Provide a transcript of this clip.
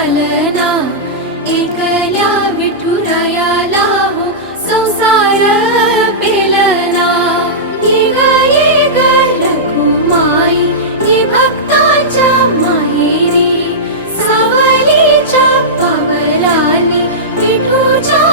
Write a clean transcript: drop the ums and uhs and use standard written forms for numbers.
लालना, एकल्या विठुरायाला हो संसार पेलना। ये ग रखुमाई, ये भक्तांच्या माहेरी, सावलीच्या पावलांनी विठूच्या